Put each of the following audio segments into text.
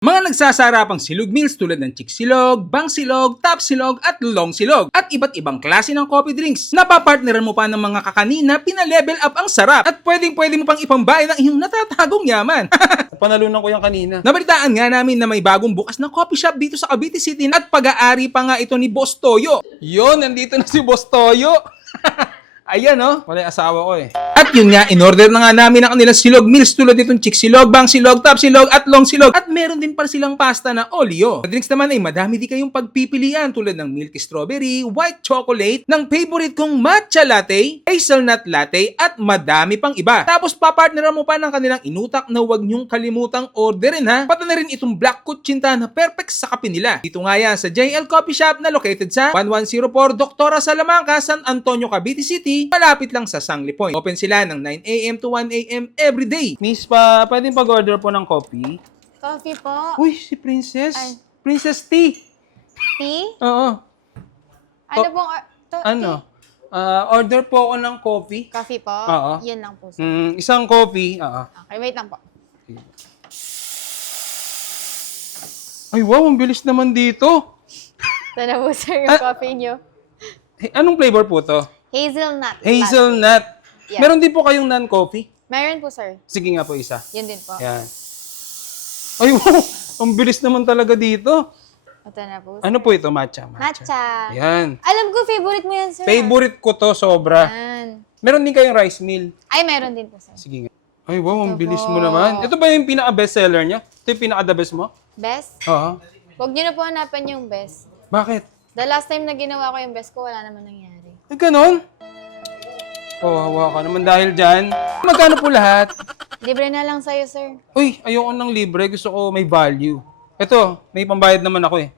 Mga nagsasarapang silog meals tulad ng Chicksilog, Bangsilog, Tapsilog at Longsilog at iba't ibang klase ng coffee drinks. Napapartneran mo pa ng mga kakanin na pina-level up ang sarap at pwede mo pang ipambayad ang iyong natatagong yaman. Panalunan ko yan kanina. Nabalitaan nga namin na may bagong bukas na coffee shop dito sa Cavite City at pag-aari pa nga ito ni Boss Toyo. Yun, nandito na si Boss Toyo. Ayan oh. Wala yung asawa ko eh. At yun nga, in-order na nga namin ang kanilang silog meals tulad nitong Chicksilog, Bangsilog, Tapsilog at Longsilog. At meron din pa silang pasta na Olio. Sa drinks naman ay madami di kayong pagpipilian tulad ng milky strawberry, white chocolate, ng favorite kong matcha latte, hazelnut latte at madami pang iba. Tapos papartneran mo pa ng kanilang inutak na huwag niyong kalimutang orderin ha. Pati na rin itong black kutsinta na perfect sa kape nila. Dito nga yan sa JL Coffee Shop na located sa 1104 Doctora Salamanca, San Antonio, Cavite City. Malapit lang sa Sangli Point. Open sila ng 9 a.m. to 1 a.m. every day. Miss, pwedeng pag-order po ng coffee? Coffee po. Uy, si Princess. Ay. Princess T. Tea? Oo. Ano pong... Ano? Order po ako ng coffee. Coffee po? Oo. Yan lang po, sir. Isang coffee. Oo. Okay, wait lang po. Ay, wow, ang bilis naman dito. Ito na po, sir, yung coffee nyo. Anong flavor po to? Hazelnut. Hazelnut. Yeah. Meron din po kayong non-coffee? Meron po, sir. Sige nga po, isa. Yan din po. Yan. Ay, wow, ang bilis naman talaga dito. Ito na po, sir. Ano po ito? Matcha. Matcha. Yan. Alam ko, favorite mo yan, sir. Favorite ko to, sobra. Yan. Meron din kayong rice meal. Ay, meron din po, sir. Sige nga. Ay, wow, ang Ito bilis po. mo naman. Ito ba yung pinaka-best seller niya? Ito yung pinaka-the best mo? Best? Oo. Huwag nyo na po hanapan yung best. Bakit? The last time na ginawa ko yung best ko, wala naman nangyari. Ay, ganon? Hawa ka naman dahil dyan. Magkano po lahat? Libre na lang sa'yo, sir. Uy, ayoko ng libre. Gusto ko may value. Ito, may pambayad naman ako eh.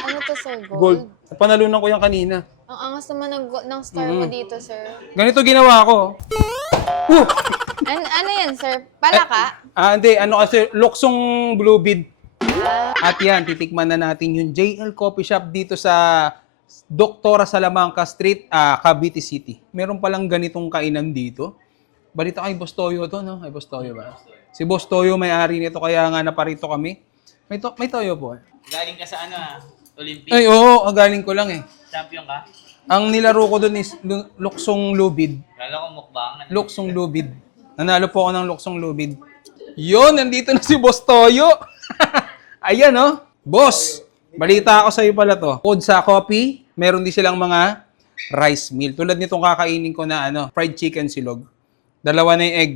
Ano to, sir? Gold. Gold? Panalunan ko yan kanina. Ang angas naman ng star mo dito, sir. Ganito ginawa ko. Ano yan, sir? Palaka? Hindi. Ano kasi, luksong blue bead. At yan, titikman na natin yung JL Coffee Shop dito sa Doctora Salamanca Street, Cavite City. Meron palang ganitong kainan dito. Balita kay Boss Toyo to, no? Ay, Boss Toyo ba? Si Boss Toyo may-ari nito, kaya nga naparito kami. May Toyo po. Galing ka sa Olympic? Ay, oo, galing ko lang eh. Champion ka? Ang nilaro ko doon is luksong lubid. Kala ko mukbang. Luksong lubid. Nanalo po ako ng luksong lubid. Yun, nandito na si Boss Toyo. Ayan, oh. Boss, balita ako sa'yo pala to. Bukod sa coffee, meron din silang mga rice meal. Tulad nitong kakainin ko na fried chicken silog. Dalawa na yung egg.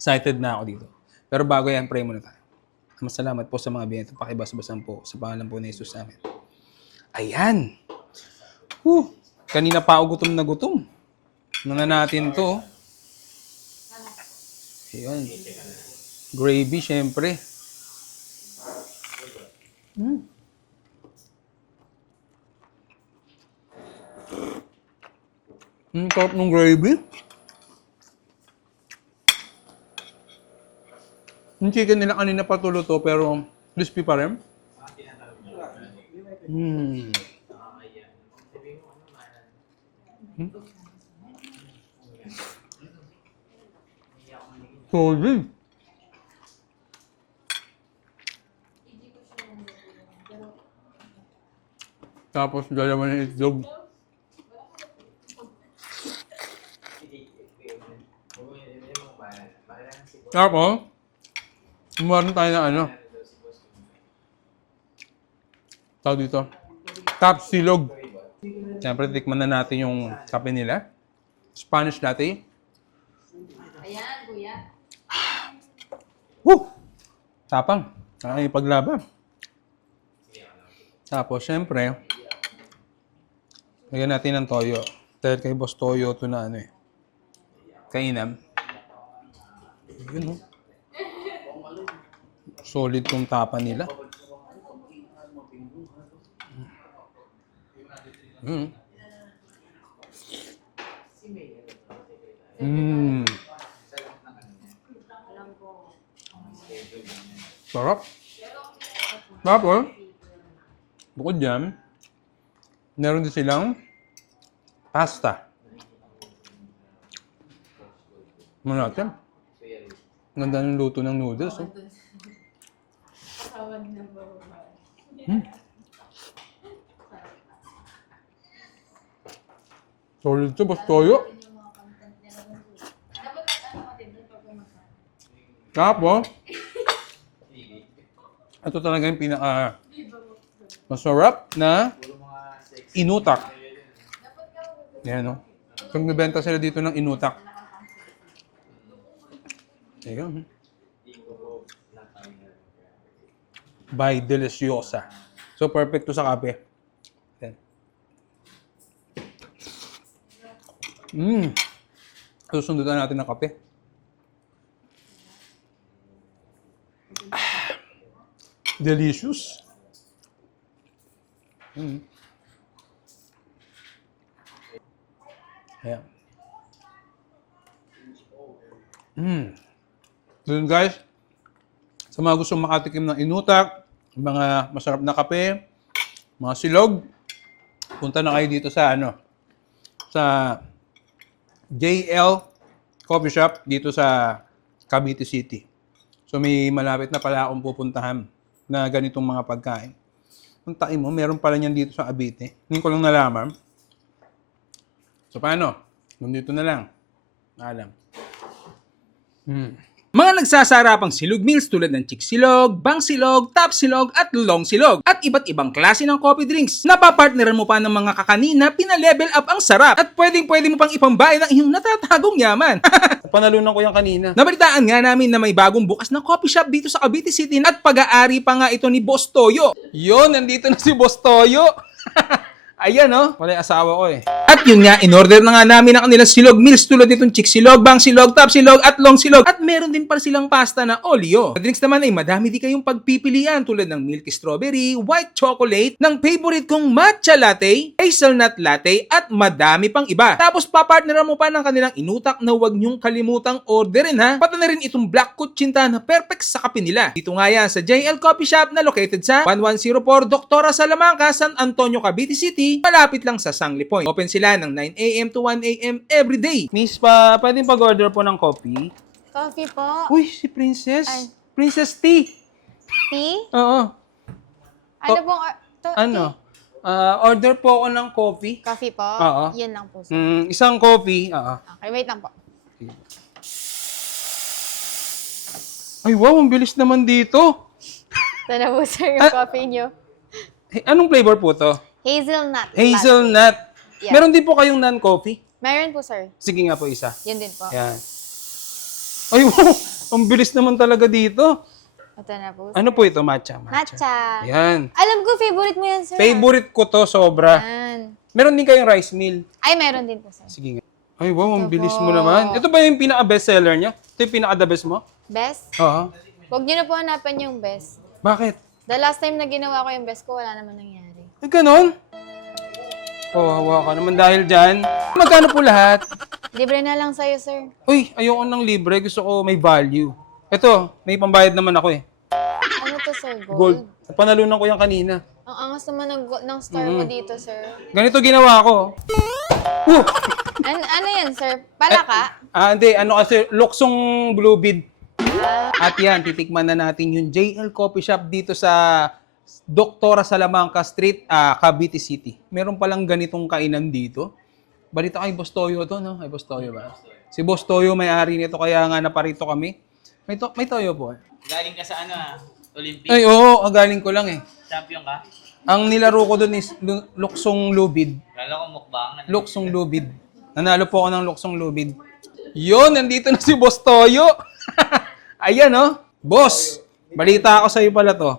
Excited na ako dito. Pero bago yan, pray muna tayo. Masalamat po sa mga binito. Pakibas-basan po sa pangalan po ni Jesus namin. Ayan. Kanina pa ako gutom na gutom. Ano na natin to? Ayan. Gravy, syempre. Sarap ng gravy. Yung chicken nila kanina pa to pero crispy pa rin. Solid. Tapos dalawa ng itlog. Tapos, meron tayo na tawag dito. Tapsilog. Siyempre, tikman na natin yung kape nila. Spanish latte. Ayan, kuya. Tapang. Ay, paglaban. Tapos, syempre, lagyan natin ng toyo. Dahil kay Boss Toyo ito na kainan. Yun, solid tong tapa nila. Sarap. Tapos, bukod dyan, meron din silang pasta. Ano natin? Ganda ng luto ng noodles. Solid to, Boss Toyo. Tapos, ito talaga yung pinaka masarap na inutak. Yan, no? Nagbebenta sila dito ng inutak. Ayan. By Deliciosa. So, perfect to sa kape. Yan. Susundutan natin ng kape. Delicious. Ayan. So yun guys, sa mga gustong makatikim ng inutak, mga masarap na kape, mga silog, punta na kayo dito sa sa JL Coffee Shop dito sa Cavite City. So may malapit na pala akong pupuntahan na ganitong mga pagkain. Puntain mo, meron pala niyan dito sa Cavite. Hindi ko lang nalaman. So paano? Nandito na lang. Alam. Mga nagsasarapang silog meals tulad ng chick silog, bang silog, top silog at long silog at iba't ibang klase ng coffee drinks. Napapartneran mo pa ng mga kakanina, pina-level up ang sarap at pwede mo pang ipambayad ang iyong natatagong yaman. Panalunan ko yan kanina. Nabalitaan nga namin na may bagong bukas na coffee shop dito sa Cavite City at pag-aari pa nga ito ni Boss Toyo. Yun, nandito na si Boss Toyo. Ayan, no? Wala yung asawa ko eh. At yun nga, in-order na nga namin ang kanilang silog meals tulad nitong chick silog, bang silog, top silog at long silog. At meron din pa silang pasta na Olio. Sa drinks naman ay madami di kayong pagpipilian tulad ng milky strawberry, white chocolate, ng favorite kong matcha latte, hazelnut latte at madami pang iba. Tapos papartneran mo pa ng kanilang inutak na huwag niyong kalimutang orderin ha. Pati na rin itong black kutsinta na perfect sa kape nila. Dito nga yan sa JL Coffee Shop na located sa 1104 Doctora Salamanca, San Antonio, Cavite City. Malapit lang sa Sangli Point. Open sila ng 9 a.m. to 1 a.m. every day. Miss, pwedeng pag-order po ng coffee? Coffee po. Uy, si Princess. Ay. Princess Tea. Tea? Oo. Ano pong... Ano? Order po ako ng coffee. Coffee po? Oo. Yan lang po, sir. Isang coffee. Okay, wait lang po. Ay, wow, ang bilis naman dito. Ito na po, sir, yung coffee nyo. Anong flavor po to? Hazelnut. Hazelnut. Yeah. Meron din po kayong non-coffee? Meron po, sir. Sige nga po, isa. Yan din po. Yan. Ay, wow, ang bilis naman talaga dito. Ito na po, sir. Ano po ito? Matcha. Matcha. Yan. Alam ko, favorite mo yan, sir. Favorite ko to, sobra. Yan. Meron din kayong rice meal. Ay, meron din po, sir. Sige nga. Ay, wow, ang Ito bilis po. mo naman. Ito ba yung pinaka-best seller niya? Ito yung pinaka-the best mo? Best? Oo. Huwag nyo na po hanapan yung best. Bakit? The last time na ginawa ko yung best ko, wala naman nangyari. Ay, ganon? Oh, hawa ka naman dahil dyan. Magkano po lahat? Libre na lang sa'yo, sir. Uy, ayoko ng libre. Gusto ko may value. Ito, may pambayad naman ako eh. Ano to, sir? Gold. Gold? Panalunan ko yan kanina. Ang angas naman ng star mo dito, sir. Ganito ginawa ko. Ano yan, sir? Palaka? Hindi. Ano kasi, luksong blue bead. At yan, titikman na natin yung JL Coffee Shop dito sa Doctora Salamanca Street, Cavite City. Meron palang ganitong kainan dito. Balita kay Boss Toyo to, no? Ay, Boss Toyo ba? Si Boss Toyo may-ari nito, kaya nga naparito kami. May toyo po. Galing ka sa Olympic? Ay, oo, galing ko lang eh. Champion ka? Ang nilaro ko doon is luksong lubid. Kala ko mukbang. Luksong lubid. Nanalo po ako ng luksong lubid. Yun, nandito na si Boss Toyo. Ayan, no? Boss, balita ako sa'yo pala to.